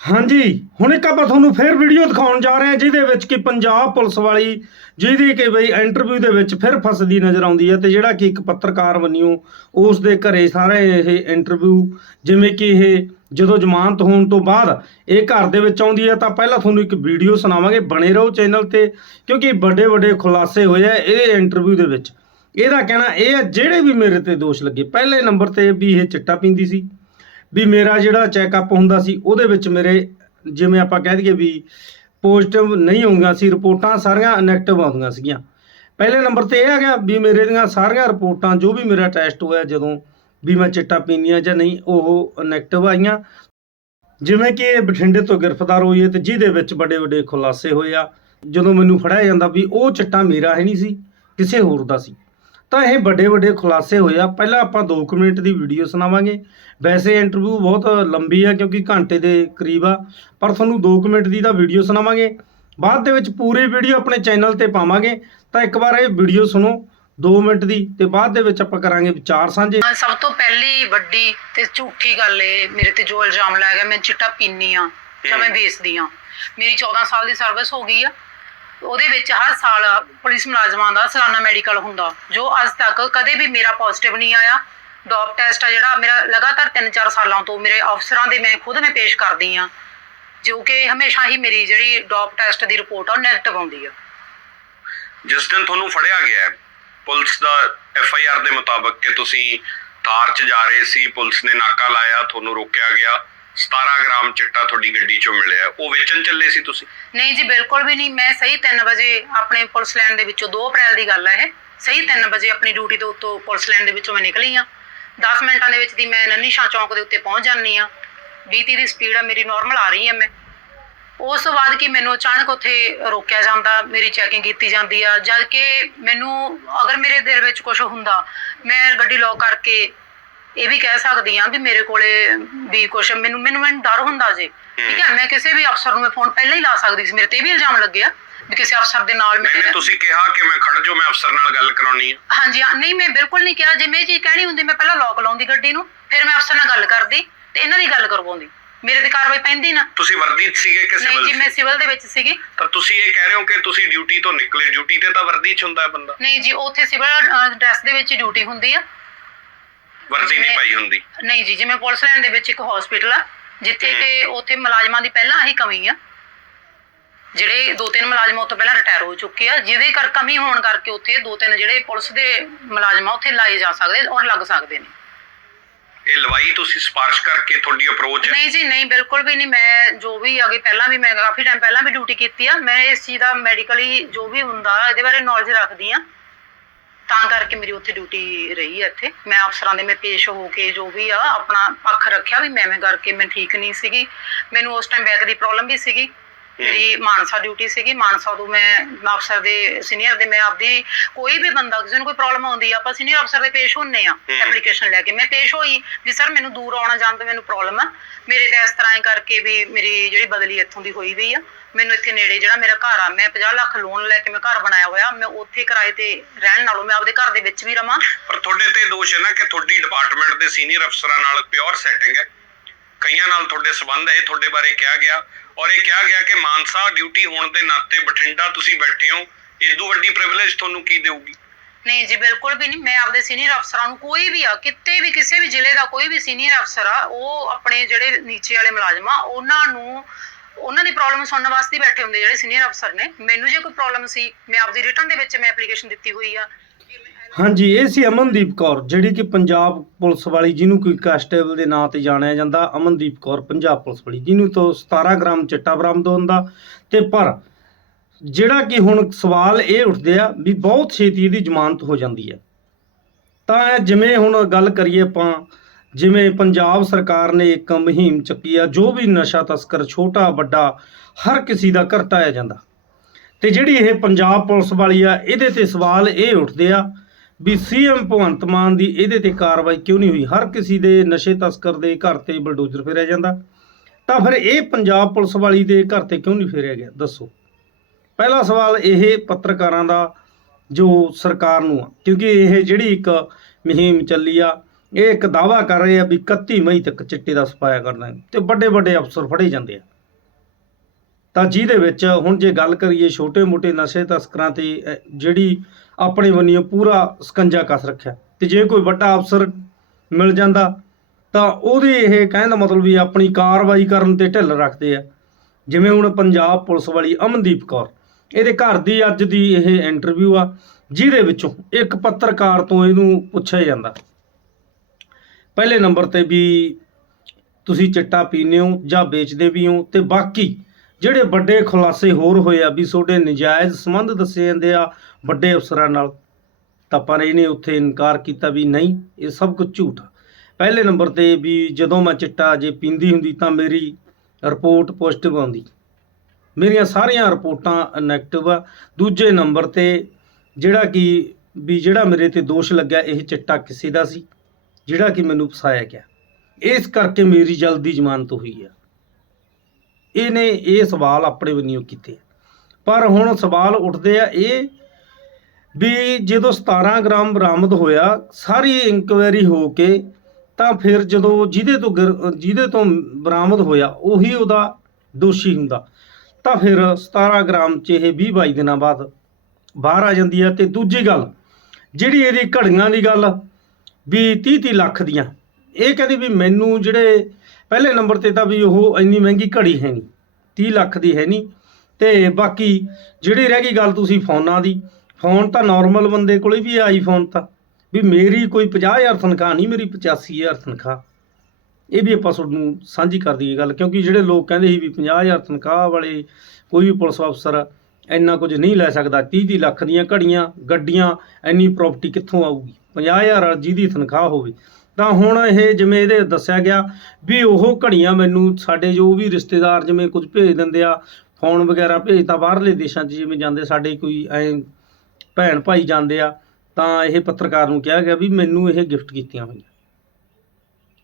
ਹਾਂਜੀ, ਹੁਣ ਇੱਕ ਆਪਾਂ ਤੁਹਾਨੂੰ ਫੇਰ ਵੀਡੀਓ ਦਿਖਾਉਣ ਜਾ ਰਹੇ ਹਾਂ, ਜਿਹਦੇ ਵਿੱਚ ਕਿ ਪੰਜਾਬ ਪੁਲਿਸ ਵਾਲੀ, ਜਿਹਦੀ ਕਿ ਬਈ ਇੰਟਰਵਿਊ ਦੇ ਵਿੱਚ ਫਿਰ ਫਸਦੀ ਨਜ਼ਰ ਆਉਂਦੀ ਹੈ ਤੇ ਜਿਹੜਾ ਕਿ ਇੱਕ ਪੱਤਰਕਾਰ ਬਣਿਓ ਉਸ ਦੇ ਘਰੇ ਸਾਰੇ ਇਹ ਇੰਟਰਵਿਊ ਜਿਵੇਂ ਕਿ ਇਹ ਜਦੋਂ ਜ਼ਮਾਨਤ ਹੋਣ ਤੋਂ ਬਾਅਦ ਇਹ ਘਰ ਦੇ ਵਿੱਚ ਆਉਂਦੀ ਹੈ, ਤਾਂ ਪਹਿਲਾਂ ਤੁਹਾਨੂੰ ਇੱਕ ਵੀਡੀਓ ਸੁਣਾਵਾਂਗੇ, ਬਣੇ ਰਹੋ ਚੈਨਲ ਤੇ, ਕਿਉਂਕਿ ਵੱਡੇ ਵੱਡੇ ਖੁਲਾਸੇ ਹੋਏ ਆ ਇਹ ਇੰਟਰਵਿਊ ਦੇ ਵਿੱਚ। ਇਹਦਾ ਕਹਿਣਾ ਇਹ ਹੈ, ਜਿਹੜੇ ਵੀ ਮੇਰੇ ਤੇ ਦੋਸ਼ ਲੱਗੇ, ਪਹਿਲੇ ਨੰਬਰ ਤੇ ਵੀ ਇਹ ਚਿੱਟਾ ਪੀਂਦੀ ਸੀ। ਵੀ ਮੇਰਾ ਜਿਹੜਾ ਚੈੱਕਅਪ ਹੁੰਦਾ ਸੀ, ਉਹਦੇ ਵਿੱਚ ਮੇਰੇ ਜਿਵੇਂ ਆਪਾਂ ਕਹਿ ਦਈਏ ਵੀ ਪੋਜ਼ਿਟਿਵ ਨਹੀਂ ਹੋਊਗਾ ਸੀ, ਰਿਪੋਰਟਾਂ ਸਾਰੀਆਂ ਨੈਗੇਟਿਵ ਆਉਂਦੀਆਂ ਸੀਗੀਆਂ। ਪਹਿਲੇ ਨੰਬਰ ਤੇ ਇਹ ਹੈਗਾ ਵੀ ਮੇਰੇ ਦੀਆਂ ਸਾਰੀਆਂ ਰਿਪੋਰਟਾਂ, ਜੋ ਵੀ ਮੇਰਾ ਟੈਸਟ ਹੋਇਆ, ਜਦੋਂ ਵੀ ਮੈਂ ਚਿੱਟਾ ਪੀਂਦੀ ਹਾਂ ਜਾਂ ਨਹੀਂ, ਉਹ ਨੈਗੇਟਿਵ ਆਈਆਂ। ਜਿਵੇਂ ਕਿ ਬਠਿੰਡੇ ਤੋਂ ਗ੍ਰਿਫਤਾਰ ਹੋਈ ਹੈ ਤੇ ਜਿਹਦੇ ਵਿੱਚ ਵੱਡੇ ਵੱਡੇ ਖੁਲਾਸੇ ਹੋਏ ਆ। ਜਦੋਂ ਮੈਨੂੰ ਫੜਿਆ ਜਾਂਦਾ ਵੀ ਉਹ ਚਿੱਟਾ ਮੇਰਾ ਹੈ ਨਹੀਂ ਸੀ, ਕਿਸੇ ਹੋਰ ਦਾ ਸੀ। ਤਾਂ ਇਹ ਵੱਡੇ ਵੱਡੇ ਖੁਲਾਸੇ ਹੋਏ ਆ। ਪਹਿਲਾਂ ਆਪਾਂ 2 ਮਿੰਟ ਦੀ ਵੀਡੀਓ ਸੁਣਾਵਾਂਗੇ। ਵੈਸੇ ਇੰਟਰਵਿਊ ਬਹੁਤ ਲੰਬੀ ਆ ਕਿਉਂਕਿ ਘੰਟੇ ਦੇ ਕਰੀਬ ਆ। ਪਰ ਤੁਹਾਨੂੰ 2 ਮਿੰਟ ਦੀ ਤਾਂ ਵੀਡੀਓ ਸੁਣਾਵਾਂਗੇ। ਬਾਅਦ ਦੇ ਵਿੱਚ ਪੂਰੀ ਵੀਡੀਓ ਆਪਣੇ ਚੈਨਲ ਤੇ ਪਾਵਾਂਗੇ। ਤਾਂ ਇੱਕ ਵਾਰ ਇਹ ਵੀਡੀਓ ਸੁਣੋ 2 ਮਿੰਟ ਦੀ ਤੇ ਬਾਅਦ ਦੇ ਵਿੱਚ ਆਪਾਂ ਕਰਾਂਗੇ ਵਿਚਾਰ ਸਾਂਝੇ। ਸਭ ਤੋਂ ਪਹਿਲੀ ਵੱਡੀ ਤੇ ਝੂਠੀ ਗੱਲ ਏ ਮੇਰੇ ਤੇ ਜੋ ਇਲਜ਼ਾਮ ਲਾਇਆ ਗਿਆ ਮੈਂ ਚਿੱਟਾ ਪੀਨੀ ਆ। ਜਾਂ ਮੈਂ ਵੇਚਦੀ ਆ। ਮੇਰੀ 14 ਸਾਲ ਦੀ ਸਰਵਿਸ ਹੋ ਗਈ ਆ। ਉਹਦੇ ਵਿੱਚ ਹਰ ਸਾਲ ਪੁਲਿਸ ਮੁਲਾਜ਼ਮਾਂ ਦਾ ਸਾਲਾਨਾ ਮੈਡੀਕਲ ਹੁੰਦਾ, ਜੋ ਅੱਜ ਤੱਕ ਕਦੇ ਵੀ ਮੇਰਾ ਪੋਜ਼ਿਟਿਵ ਨਹੀਂ ਆਇਆ। ਡੋਪ ਟੈਸਟ ਆ ਜਿਹੜਾ ਮੇਰਾ ਲਗਾਤਾਰ 3-4 ਸਾਲਾਂ ਤੋਂ ਮੇਰੇ ਅਫਸਰਾਂ ਦੇ ਮੈਂ ਖੁਦ ਮੈਂ ਪੇਸ਼ ਕਰਦੀ ਆ, ਜੋ ਕਿ ਹਮੇਸ਼ਾ ਹੀ ਮੇਰੀ ਜਿਹੜੀ ਡੋਪ ਟੈਸਟ ਦੀ ਰਿਪੋਰਟ ਆ ਉਹ ਨੈਗੇਟਿਵ ਆਉਂਦੀ ਆ। ਜਿਸ ਦਿਨ ਤੁਹਾਨੂੰ ਫੜਿਆ ਗਿਆ ਪੁਲਿਸ ਦਾ ਐਫ ਆਈ ਆਰ ਦੇ ਮੁਤਾਬਕ ਕਿ ਤੁਸੀਂ ਥਾਰ 'ਚ ਜਾ ਰਹੇ ਸੀ, ਪੁਲਿਸ ਨੇ ਨਾਕਾ ਲਾਇਆ, ਤੁਹਾਨੂੰ ਰੋਕਿਆ ਗਿਆ 17 ਗ੍ਰਾਮ ਚਿੱਟਾ ਤੁਹਾਡੀ ਗੱਡੀ 'ਚੋਂ ਮਿਲਿਆ। ਉਹ ਵੇਚਣ ਚੱਲੇ ਸੀ ਤੁਸੀਂ? ਨਹੀਂ ਜੀ, ਬਿਲਕੁਲ ਵੀ ਨਹੀਂ। ਮੈਂ ਸਹੀ 3 ਵਜੇ ਆਪਣੇ ਪੁਲਿਸ ਲਾਈਨ ਦੇ ਵਿੱਚੋਂ 2 ਅਪ੍ਰੈਲ ਦੀ ਗੱਲ ਹੈ ਇਹ। ਸਹੀ 3 ਵਜੇ ਆਪਣੀ ਡਿਊਟੀ ਤੋਂ ਉੱਤੋਂ ਪੁਲਿਸ ਲਾਈਨ ਦੇ ਵਿੱਚੋਂ ਮੈਂ ਨਿਕਲੀ ਆ 10 ਮਿੰਟਾਂ ਦੇ ਵਿੱਚ ਦੀ ਮੈਂ ਨੰਨੀ ਸ਼ਾਹ ਚੌਂਕ ਦੇ ਉੱਤੇ ਪਹੁੰਚ ਜਾਂਦੀ ਆ 20 ਦੀ ਸਪੀਡ ਆ, ਮੇਰੀ ਨਾਰਮਲ ਆ ਰਹੀ ਹੈ ਮੈਂ। ਉਸ ਤੋਂ ਬਾਅਦ ਕਿ ਮੈਨੂੰ ਅਚਾਨਕ ਉੱਥੇ ਰੋਕਿਆ ਜਾਂਦਾ, ਮੇਰੀ ਚੈਕਿੰਗ ਕੀਤੀ ਜਾਂਦੀ ਆ। ਜਦ ਕਿ ਮੈਨੂੰ ਅਗਰ ਮੇਰੇ ਦਿਲ ਵਿੱਚ ਕੁਝ ਹੁੰਦਾ, ਮੈਂ ਗੱਡੀ ਲੌਕ ਕਰਕੇ ਇਹ ਵੀ ਕਹਿ ਸਕਦੀ ਆ ਵੀ ਮੇਰੇ ਕੋਲੇ ਵੀ ਕੁਝ ਮੈਨੂੰ ਮੈਨੂੰ ਮੈਨੂੰ ਡਰ ਹੁੰਦਾ ਜੇ। ਠੀਕ ਹੈ ਮੈਂ ਕਿਸੇ ਵੀ ਅਫਸਰ ਨੂੰ ਮੈਂ ਫੋਨ ਪਹਿਲਾਂ ਹੀ ਲਾ ਸਕਦੀ ਸੀ ਮੇਰੇ ਤੇ ਇਹ ਵੀ ਇਲਜ਼ਾਮ ਲੱਗਿਆ ਵੀ ਕਿਸੇ ਅਫਸਰ ਦੇ ਨਾਲ ਨਹੀਂ ਤੁਸੀਂ ਕਿਹਾ ਕਿ ਮੈਂ ਖੜ ਜਾਓ ਮੈਂ ਅਫਸਰ ਨਾਲ ਗੱਲ ਕਰਾਉਣੀ ਹੈ ਹਾਂਜੀ ਹਾਂ, ਨਹੀਂ ਮੈਂ ਬਿਲਕੁਲ ਨਹੀਂ ਕਿਹਾ। ਜੇ ਮੈਂ ਇਹ ਚੀਜ਼ ਕਹਿਣੀ ਹੁੰਦੀ ਮੈਂ ਪਹਿਲਾਂ ਲੋਕ ਲਾਉਂਦੀ ਗੱਡੀ ਨੂੰ ਫਿਰ ਮੈਂ ਅਫਸਰ ਨਾਲ ਗੱਲ ਕਰਦੀ ਤੇ ਇਹਨਾਂ ਦੀ ਗੱਲ ਕਰਵਾਉਂਦੀ। ਮੇਰੇ ਤੇ ਕਾਰਵਾਈ ਪੈਂਦੀ ਨਾ। ਤੁਸੀਂ ਵਰਦੀ 'ਚ ਸੀਗੇ ਕਿ ਨਹੀਂ ਸਿਵਲ ਜੀ ਮੈਂ ਸਿਵਲ ਦੇ ਵਿੱਚ ਸੀਗੀ। ਤਾਂ ਤੁਸੀਂ ਇਹ ਕਹਿ ਰਹੇ ਹੋ ਕਿ ਤੁਸੀਂ ਡਿਊਟੀ ਤੋਂ ਨਿਕਲੇ ਡਿਊਟੀ ਤੇ ਤਾਂ ਵਰਦੀ 'ਚ ਹੁੰਦਾ ਹੈ ਬੰਦਾ। ਨਹੀਂ ਜੀ ਉੱਥੇ ਸਿਵਲ ਡਰੈਸ ਦੇ ਵਿੱਚ ਡਿਊਟੀ ਹੁੰਦੀ ਆ। ਵਰਦੀ ਨਹੀਂ ਜਿਵੇਂ- ਪਾਈ ਹੁੰਦੀ। ਨਹੀਂ ਜੀ ਜਿਵੇਂ ਪੁਲਿਸ ਲਾਈਨ ਦੇ ਵਿੱਚ ਇੱਕ ਹਸਪੀਟਲ ਆ ਜਿੱਥੇ ਕਿ ਉੱਥੇ ਮੁਲਾਜ਼ਮਾਂ ਦੀ ਪਹਿਲਾਂ ਹੀ ਕਮੀ ਆ। ਜਿਹੜੇ ਦੋ ਤਿੰਨ ਮੁਲਾਜ਼ਮ ਉੱਥੋਂ ਪਹਿਲਾਂ ਰਿਟਾਇਰ ਹੋ ਚੁੱਕੇ ਆ ਜਿਹਦੇ ਕਰ ਕਮੀ ਹੋਣ ਕਰਕੇ ਉੱਥੇ ਦੋ ਤਿੰਨ ਜਿਹੜੇ ਪੁਲਿਸ ਦੇ ਮੁਲਾਜ਼ਮ ਆ ਉੱਥੇ ਲਾਏ ਜਾ ਸਕਦੇ ਔਰ ਲੱਗ ਸਕਦੇ ਨੇ। ਇਹ ਲਵਾਈ ਤੁਸੀਂ ਸਪਾਰਸ਼ ਕਰਕੇ ਤੁਹਾਡੀ ਅਪਰੋਚ ਹੈ ਨਹੀਂ ਜੀ ਨਹੀਂ ਬਿਲਕੁਲ ਵੀ ਨਹੀਂ। ਮੈਂ ਜੋ ਵੀ ਅਗੇ ਪਹਿਲਾਂ ਵੀ ਮੈਂ ਕਾਫੀ ਟਾਈਮ ਪਹਿਲਾਂ ਵੀ ਡਿਊਟੀ ਕੀਤੀ ਆ। ਮੈਂ ਇਸ ਚੀਜ਼ ਦਾ ਮੈਡੀਕਲੀ ਜੋ ਵੀ ਹੁੰਦਾ ਇਹਦੇ ਬਾਰੇ ਨੌਲੇਜ ਰੱਖਦੀ ਆ। ਤਾਂ ਕਰਕੇ ਮੇਰੀ ਉੱਥੇ ਡਿਊਟੀ ਰਹੀ ਹੈ ਇੱਥੇ। ਮੈਂ ਅਫਸਰਾਂ ਦੇ ਮੈਂ ਪੇਸ਼ ਹੋ ਕੇ ਜੋ ਵੀ ਆ, ਆਪਣਾ ਪੱਖ ਰੱਖਿਆ ਵੀ ਮੈਂ ਮੈਂ ਕਰਕੇ ਮੈਂ ਠੀਕ ਨਹੀਂ ਸੀਗੀ। ਮੈਨੂੰ ਉਸ ਟਾਈਮ ਬੈਕ ਦੀ ਪ੍ਰੋਬਲਮ ਵੀ ਸੀਗੀ। ਮੇਰੀ ਮਾਨਸਾ ਡਿਊਟੀ ਸੀਗੀ ਮਾਨਸਾ ਤੋਂ ਮੈਂ ਅਫਸਰ ਦੇ ਸੀਨੀਅਰ ਦੇ ਮੈਂ ਆਪਦੀ ਕੋਈ ਵੀ ਬੰਦਾ ਕਿਸੇ ਨੂੰ ਕੋਈ ਪ੍ਰੋਬਲਮ ਆਉਂਦੀ ਆ ਆਪਾਂ ਸੀਨੀਅਰ ਅਫਸਰ ਦੇ ਪੇਸ਼ ਹੁੰਨੇ ਆ ਐਪਲੀਕੇਸ਼ਨ ਲੈ ਕੇ। ਮੈਂ ਪੇਸ਼ ਹੋਈ ਵੀ ਸਰ ਮੈਨੂੰ ਦੂਰ ਆਉਣਾ ਜਾਣ ਤੇ ਮੈਨੂੰ ਪ੍ਰੋਬਲਮ ਆ। ਮੇਰੇ ਤੇ ਇਸ ਤਰ੍ਹਾਂ ਹੀ ਕਰਕੇ ਵੀ ਮੇਰੀ ਜਿਹੜੀ ਬਦਲੀ ਇੱਥੋਂ ਦੀ ਹੋਈ ਵੀ ਆ। ਮੈਨੂੰ ਇੱਥੇ ਨੇੜੇ ਜਿਹੜਾ ਮੇਰਾ ਘਰ ਆ ਮੈਂ 50 ਲੱਖ ਲੋਨ ਲੈ ਕੇ ਮੈਂ ਘਰ ਬਣਾਇਆ ਹੋਇਆ। ਮੈਂ ਉੱਥੇ ਕਿਰਾਏ ਤੇ ਰਹਿਣ ਨਾਲੋਂ ਮੈਂ ਆਪਦੇ ਘਰ ਦੇ ਵਿੱਚ ਵੀ ਰਵਾਂ। ਪਰ ਤੁਹਾਡੇ ਤੇ ਦੋਸ਼ ਹੈ ਨਾ ਕਿ ਤੁਹਾਡੀ ਡਿਪਾਰਟਮੈਂਟ ਦੇ ਸੀਨੀਅਰ ਅਫਸਰਾਂ ਨਾਲ ਪਿਓਰ ਸੈਟਿੰਗ ਹੈ। ਕਈਆਂ ਨਾਲ ਤੁਹਾਡੇ ਸਬੰਧ ਹੈ ਤੁਹਾਡੇ ਬਾਰੇ ਕਿਹਾ ਗਿਆ। ਔਰ ਇਹ ਕਿਹਾ ਗਿਆ ਕਿ ਮਾਨਸਾ ਡਿਊਟੀ ਹੋਣ ਦੇ ਨਾਤੇ ਬਠਿੰਡਾ ਤੁਸੀਂ ਬੈਠੇ ਹੋ, ਇਦੋਂ ਵੱਡੀ ਪ੍ਰਿਵਿਲੇਜ ਤੁਹਾਨੂੰ ਕੀ ਦੇਊਗੀ? ਨਹੀਂ ਜੀ, ਬਿਲਕੁਲ ਵੀ ਨਹੀਂ। ਮੈਂ ਆਪਦੇ ਸੀਨੀਅਰ ਅਫਸਰਾਂ ਨੂੰ ਕੋਈ ਵੀ ਆ, ਕਿਤੇ ਵੀ, ਕਿਸੇ ਵੀ ਜ਼ਿਲ੍ਹੇ ਦਾ ਕੋਈ ਵੀ ਸੀਨੀਅਰ ਅਫਸਰ ਆ, ਉਹ ਆਪਣੇ ਜਿਹੜੇ ਨੀਚੇ ਵਾਲੇ ਮੁਲਾਜ਼ਮ ਆ, ਉਹਨਾਂ ਨੂੰ, ਉਹਨਾਂ ਦੀ ਪ੍ਰੋਬਲਮ ਸੁਣਨ ਵਾਸਤੇ ਬੈਠੇ ਹੁੰਦੇ ਜਿਹੜੇ ਸੀਨੀਅਰ ਅਫਸਰ ਨੇ। ਮੈਨੂੰ ਜੇ ਕੋਈ ਪ੍ਰੋਬਲਮ ਸੀ, ਮੈਂ ਆਪਦੀ ਰਿਟਰਨ ਦੇ ਵਿੱਚ ਮੈਂ ਐਪਲੀਕੇਸ਼ਨ ਦਿੱਤੀ ਹੋਈ ਆ। ਹਾਂਜੀ, ਇਹ ਸੀ ਅਮਨਦੀਪ ਕੌਰ, ਜਿਹੜੀ ਕਿ ਪੰਜਾਬ ਪੁਲਿਸ ਵਾਲੀ ਜਿਹਨੂੰ ਕੋਈ ਕਾਂਸਟੇਬਲ ਦੇ ਨਾਂ ਤੇ ਜਾਣਿਆ ਜਾਂਦਾ, ਅਮਨਦੀਪ ਕੌਰ, ਪੰਜਾਬ ਪੁਲਿਸ ਵਾਲੀ, ਜਿਹਨੂੰ ਤੋਂ 17 ਗ੍ਰਾਮ ਚਿੱਟਾ ਬਰਾਮਦ ਹੁੰਦਾ ਤੇ ਪਰ ਜਿਹੜਾ ਕਿ ਹੁਣ ਸਵਾਲ ਇਹ ਉੱਠਦੇ ਆ ਵੀ ਬਹੁਤ ਛੇਤੀ ਇਹਦੀ ਜ਼ਮਾਨਤ ਹੋ ਜਾਂਦੀ ਹੈ। ਤਾਂ ਇਹ ਜਿਵੇਂ ਹੁਣ ਗੱਲ ਕਰੀਏ ਆਪਾਂ, ਜਿਵੇਂ ਪੰਜਾਬ ਸਰਕਾਰ ਨੇ ਇੱਕ ਮੁਹਿੰਮ ਚੱਕੀ ਆ, ਜੋ ਵੀ ਨਸ਼ਾ ਤਸਕਰ ਛੋਟਾ, ਵੱਡਾ, ਹਰ ਕਿਸੇ ਦਾ ਘਰ ਢਾਇਆ ਜਾਂਦਾ। ਤੇ ਜਿਹੜੀ ਇਹ ਪੰਜਾਬ ਪੁਲਿਸ ਵਾਲੀ ਆ, ਇਹਦੇ ਤੇ ਸਵਾਲ ਇਹ ਉੱਠਦੇ ਆ ਵੀ ਸੀਐਮ ਭਗਵੰਤ ਮਾਨ ਦੀ ਇਹਦੇ ਤੇ ਕਾਰਵਾਈ ਕਿਉਂ ਨਹੀਂ ਹੋਈ? ਹਰ ਕਿਸੇ ਦੇ ਨਸ਼ੇ ਤਸਕਰ ਦੇ ਘਰ ਤੇ ਬਲਡੋਜ਼ਰ ਫੇਰਿਆ ਜਾਂਦਾ। ਤਾਂ ਫਿਰ ਇਹ ਪੰਜਾਬ ਪੁਲਿਸ ਵਾਲੀ ਦੇ ਘਰ ਤੇ ਕਿਉਂ ਨਹੀਂ ਫੇਰਿਆ ਗਿਆ? ਦੱਸੋ। ਪਹਿਲਾ ਸਵਾਲ ਇਹ ਪੱਤਰਕਾਰਾਂ ਦਾ ਜੋ ਸਰਕਾਰ ਨੂੰ ਆ, ਕਿਉਂਕਿ ਇਹ ਜਿਹੜੀ ਇੱਕ ਮੁਹਿੰਮ ਚੱਲੀ ਆ, ਇਹ ਇੱਕ ਦਾਵਾ ਕਰ ਰਹੇ ਆ ਵੀ 31 ਮਈ ਤੱਕ ਚਿੱਟੇ ਦਾ ਸਫਾਇਆ ਕਰਨਾ ਹੈ ਤੇ ਵੱਡੇ ਵੱਡੇ ਅਫਸਰ ਫੜੇ ਜਾਂਦੇ ਆ। ਤਾਂ ਜਿਹਦੇ ਵਿੱਚ ਹੁਣ ਜੇ ਗੱਲ ਕਰੀਏ ਛੋਟੇ-ਮੋਟੇ ਨਸ਼ੇ ਤਸਕਰਾਂ ਤੇ ਜਿਹੜੀ ਆਪਣੇ ਵੱਲੋਂ ਪੂਰਾ ਸਕੰਜਾ ਕੱਸ ਰੱਖਿਆ। ਤੇ ਜੇ ਕੋਈ ਵੱਡਾ ਅਫਸਰ ਮਿਲ ਜਾਂਦਾ, ਤਾਂ ਉਹਦੇ ਇਹ ਕਹਿਣ ਦਾ ਮਤਲਬ ਵੀ ਆਪਣੀ ਕਾਰਵਾਈ ਕਰਨ ਤੇ ਢਿੱਲ ਰੱਖਦੇ ਆ। ਜਿਵੇਂ ਹੁਣ ਪੰਜਾਬ ਪੁਲਿਸ ਵਾਲੀ ਅਮਨਦੀਪ ਕੌਰ, ਇਹਦੇ ਘਰ ਦੀ ਅੱਜ ਦੀ ਇਹ ਇੰਟਰਵਿਊ ਆ, ਜਿਹਦੇ ਵਿੱਚੋਂ ਇੱਕ ਪੱਤਰਕਾਰ ਤੋਂ ਇਹਨੂੰ ਪੁੱਛਿਆ ਜਾਂਦਾ। ਪਹਿਲੇ ਨੰਬਰ ਤੇ ਵੀ ਤੁਸੀਂ ਚਿੱਟਾ ਪੀਂਦੇ ਹੋ ਜਾਂ ਵੇਚਦੇ ਵੀ ਹੋ ਤੇ ਬਾਕੀ ਜਿਹੜੇ ਵੱਡੇ ਖੁਲਾਸੇ ਹੋਰ ਹੋਏ ਆ ਵੀ ਤੁਹਾਡੇ ਨਜਾਇਜ਼ ਸੰਬੰਧ ਦੱਸੇ ਜਾਂਦੇ ਆ ਵੱਡੇ ਅਫਸਰਾਂ ਨਾਲ, ਤਾਂ ਪਰ ਇਹਨੇ ਉੱਥੇ ਇਨਕਾਰ ਕੀਤਾ ਵੀ ਨਹੀਂ, ਇਹ ਸਭ ਕੁਝ ਝੂਠ ਆ। ਪਹਿਲੇ ਨੰਬਰ ਤੇ ਵੀ ਜਦੋਂ ਮੈਂ ਚਿੱਟਾ ਜੇ ਪੀਂਦੀ ਹੁੰਦੀ ਤਾਂ ਮੇਰੀ ਰਿਪੋਰਟ ਪੋਜ਼ਿਟਿਵ ਆਉਂਦੀ। ਮੇਰੀਆਂ ਸਾਰੀਆਂ ਰਿਪੋਰਟਾਂ ਨੈਗੇਟਿਵ ਆ। ਦੂਜੇ ਨੰਬਰ ਤੇ ਜਿਹੜਾ ਕਿ ਵੀ ਜਿਹੜਾ ਮੇਰੇ ਤੇ ਦੋਸ਼ ਲੱਗਿਆ ਇਹ ਚਿੱਟਾ ਕਿਸੇ ਦਾ ਸੀ, ਜਿਹੜਾ ਕਿ ਮੈਨੂੰ ਫਸਾਇਆ ਗਿਆ। ਇਸ ਕਰਕੇ ਮੇਰੀ ਜਲਦੀ ਜ਼ਮਾਨਤ ਹੋਈ ਆ। ਇਹਨੇ ਇਹ ਸਵਾਲ ਆਪਣੇ ਵੱਲੋਂ ਕੀਤੇ। ਪਰ ਹੁਣ ਸਵਾਲ ਉੱਠਦੇ ਆ ਇਹ ਵੀ ਜਦੋਂ 17 ਗ੍ਰਾਮ ਬਰਾਮਦ ਹੋਇਆ, ਸਾਰੀ ਇਨਕੁਆਇਰੀ ਹੋ ਕੇ ਤਾਂ ਫਿਰ ਜਦੋਂ ਜਿਹਦੇ ਤੋਂ ਗਿਰ- ਜਿਹਦੇ ਤੋਂ ਬਰਾਮਦ ਹੋਇਆ, ਉਹੀ ਉਹਦਾ ਦੋਸ਼ੀ ਹੁੰਦਾ। ਤਾਂ ਫਿਰ 17 ਗ੍ਰਾਮ ਚ ਇਹ 20 22 ਦਿਨਾਂ ਬਾਅਦ ਬਾਹਰ ਆ ਜਾਂਦੀ ਹੈ ਤੇ ਦੂਜੀ ਗੱਲ, ਜਿਹੜੀ ਇਹਦੀ ਘੜੀਆਂ ਦੀ ਗੱਲ ਵੀ 30 30 ਲੱਖ ਦੀਆਂ, ਇਹ ਕਹਿੰਦੀ ਵੀ ਮੈਨੂੰ ਜਿਹੜੇ ਪਹਿਲੇ ਨੰਬਰ ਤੇ ਤਾਂ ਵੀ ਉਹ ਇੰਨੀ ਮਹਿੰਗੀ ਘੜੀ ਹੈ ਨਹੀਂ 30 ਲੱਖ ਦੀ ਹੈ ਨਹੀਂ। ਤੇ ਬਾਕੀ ਜਿਹੜੀ ਰਹਿ ਗਈ ਗੱਲ ਤੁਸੀਂ ਫੋਨਾਂ ਦੀ, ਫੋਨ ਤਾਂ ਨਾਰਮਲ ਬੰਦੇ ਕੋਲੇ ਵੀ ਹੈ ਆਈਫੋਨ ਤਾਂ। ਵੀ ਮੇਰੀ ਕੋਈ 50000 ਤਨਖਾਹ ਨਹੀਂ, ਮੇਰੀ 85000 ਤਨਖਾਹ। ਇਹ ਵੀ ਆਪਾਂ ਤੁਹਾਨੂੰ ਸਾਂਝੀ ਕਰ ਦਈਏ ਗੱਲ, ਕਿਉਂਕਿ ਜਿਹੜੇ ਲੋਕ ਕਹਿੰਦੇ ਸੀ ਵੀ 50000 ਤਨਖਾਹ ਵਾਲੇ ਕੋਈ ਵੀ ਪੁਲਿਸ ਅਫਸਰ ਇੰਨਾ ਕੁਝ ਨਹੀਂ ਲੈ ਸਕਦਾ 30 30 ਲੱਖ ਦੀਆਂ ਘੜੀਆਂ, ਗੱਡੀਆਂ, ਇੰਨੀ ਪ੍ਰਾਪਰਟੀ ਕਿੱਥੋਂ ਆਊਗੀ? 50000 ਜਿਹਦੀ ਤਨਖਾਹ ਹੋਵੇ ਤਾਂ ਹੁਣ ਇਹ ਜਿਵੇਂ ਇਹਦੇ ਦੱਸਿਆ ਗਿਆ ਵੀ ਉਹ ਘੜੀਆਂ ਮੈਨੂੰ ਸਾਡੇ ਜੋ ਵੀ ਰਿਸ਼ਤੇਦਾਰ ਜਿਵੇਂ ਕੁਝ ਭੇਜ ਦਿੰਦੇ ਆ, ਫੋਨ ਵਗੈਰਾ ਭੇਜਤਾ ਬਾਹਰਲੇ ਦੇਸ਼ਾਂ 'ਚ ਜਿਵੇਂ ਜਾਂਦੇ ਸਾਡੇ ਕੋਈ ਐ ਭੈਣ ਭਾਈ ਜਾਂਦੇ ਆ, ਤਾਂ ਇਹ ਪੱਤਰਕਾਰ ਨੂੰ ਕਿਹਾ ਗਿਆ ਵੀ ਮੈਨੂੰ ਇਹ ਗਿਫਟ ਕੀਤੀਆਂ ਹੋਈਆਂ।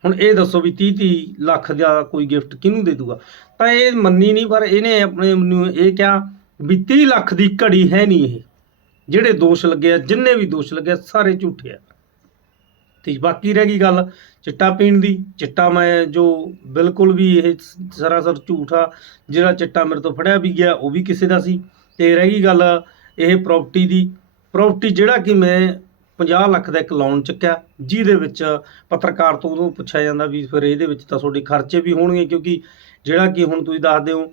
ਹੁਣ ਇਹ ਦੱਸੋ ਵੀ 30 30 ਲੱਖ ਦਾ ਕੋਈ ਗਿਫਟ ਕਿਹਨੂੰ ਦੇ ਦੂਗਾ? ਤਾਂ ਇਹ ਮੰਨੀ ਨਹੀਂ, ਪਰ ਇਹਨੇ ਆਪਣੇ ਨੂੰ ਇਹ ਕਿਹਾ ਵੀ 30 ਲੱਖ ਦੀ ਘੜੀ ਹੈ ਨਹੀਂ ਇਹ। ਜਿਹੜੇ ਦੋਸ਼ ਲੱਗੇ ਆ, ਜਿੰਨੇ ਵੀ ਦੋਸ਼ ਲੱਗੇ ਸਾਰੇ ਝੂਠੇ ਆ। ਤੇ ਬਾਕੀ ਰਹਿ ਗਈ ਗੱਲ ਚਿੱਟਾ ਪੀਣ ਦੀ। ਚਿੱਟਾ ਮੈਂ ਜੋ ਬਿਲਕੁਲ ਵੀ ਇਹ ਸਰਾਸਰ ਝੂਠ ਆ ਜਿਹੜਾ ਚਿੱਟਾ ਮੇਰੇ ਤੋਂ ਫੜਿਆ ਵੀ ਗਿਆ, ਉਹ ਵੀ ਕਿਸੇ ਦਾ ਸੀ। ਤੇ ਰਹਿ ਗਈ ਗੱਲ ਇਹ ਪ੍ਰਾਪਰਟੀ ਦੀ। ਪ੍ਰਾਪਰਟੀ ਜਿਹੜਾ ਕਿ ਮੈਂ 50 ਲੱਖ ਦਾ ਇੱਕ ਲੋਨ ਚੱਕਿਆ, ਜਿਹਦੇ ਵਿੱਚ ਪੱਤਰਕਾਰ ਤੋਂ ਉਹਨੂੰ ਪੁੱਛਿਆ ਜਾਂਦਾ ਵੀ ਫਿਰ ਇਹਦੇ ਵਿੱਚ ਤਾਂ ਤੁਹਾਡੇ ਖਰਚੇ ਵੀ ਹੋਣਗੇ, ਕਿਉਂਕਿ ਜਿਹੜਾ ਕਿ ਹੁਣ ਤੁਸੀਂ ਦੱਸਦੇ ਹੋ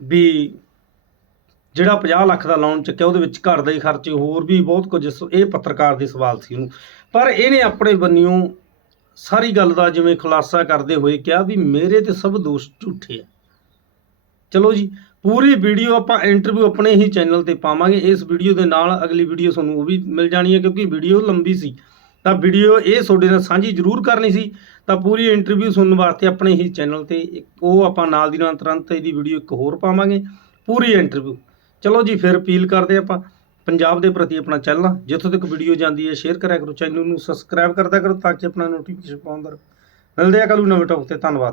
ਵੀ ਜਿਹੜਾ 50 ਲੱਖ ਦਾ ਲੋਨ ਚੱਕਿਆ, ਉਹਦੇ ਵਿੱਚ ਘਰ ਦੇ ਖਰਚੇ, ਹੋਰ ਵੀ ਬਹੁਤ ਕੁਝ ਇਹ ਪੱਤਰਕਾਰ ਦੇ ਸਵਾਲ ਸੀ ਉਹਨੂੰ। ਪਰ ਇਹਨੇ ਆਪਣੇ ਬੰਨਿਓ ਸਾਰੀ ਗੱਲ ਦਾ ਜਿਵੇਂ ਖੁਲਾਸਾ ਕਰਦੇ ਹੋਏ ਕਿਹਾ ਵੀ ਮੇਰੇ ਤੇ ਸਭ ਦੋਸ਼ ਝੂਠੇ ਆ। ਚਲੋ ਜੀ, ਪੂਰੀ ਵੀਡੀਓ ਆਪਾਂ ਇੰਟਰਵਿਊ ਆਪਣੇ ਹੀ ਚੈਨਲ ਤੇ ਪਾਵਾਂਗੇ। ਇਸ ਵੀਡੀਓ ਦੇ ਨਾਲ ਅਗਲੀ ਵੀਡੀਓ ਤੁਹਾਨੂੰ ਉਹ ਵੀ ਮਿਲ ਜਾਣੀ ਹੈ, ਕਿਉਂਕਿ ਵੀਡੀਓ ਲੰਬੀ ਸੀ। ਤਾਂ ਵੀਡੀਓ ਇਹ ਤੁਹਾਡੇ ਨਾਲ ਸਾਂਝੀ ਜ਼ਰੂਰ ਕਰਨੀ ਸੀ। ਤਾਂ ਪੂਰੀ ਇੰਟਰਵਿਊ ਸੁਣਨ ਵਾਸਤੇ ਆਪਣੇ ਹੀ ਚੈਨਲ ਤੇ ਇੱਕ, ਉਹ ਆਪਾਂ ਨਾਲ ਦੀ ਨਾਲ ਤੁਰੰਤ ਇਹਦੀ ਵੀਡੀਓ ਇੱਕ ਹੋਰ ਪਾਵਾਂਗੇ। ਪੂਰੀ ਇੰਟਰਵਿਊ ਚਲੋ ਜੀ, ਫਿਰ ਅਪੀਲ ਕਰਦੇ ਆਪਾਂ ਪੰਜਾਬ ਦੇ ਪ੍ਰਤੀ ਆਪਣਾ ਚੈਨਲ ਜਿੱਥੋਂ ਤੱਕ ਵੀਡੀਓ ਜਾਂਦੀ ਹੈ ਸ਼ੇਅਰ ਕਰਿਆ ਕਰੋ ਚੈਨਲ ਨੂੰ ਸਬਸਕ੍ਰਾਈਬ ਕਰਦਿਆ ਕਰੋ ਤਾਂ ਕਿ ਆਪਣਾ ਨੋਟੀਫਿਕੇਸ਼ਨ ਪਾਉਂਦਾ ਰਹੇ ਮਿਲਦੇ ਆ ਕੱਲ੍ਹ ਨੂੰ ਨਵੇਂ ਟੌਪ ਤੇ। ਧੰਨਵਾਦ।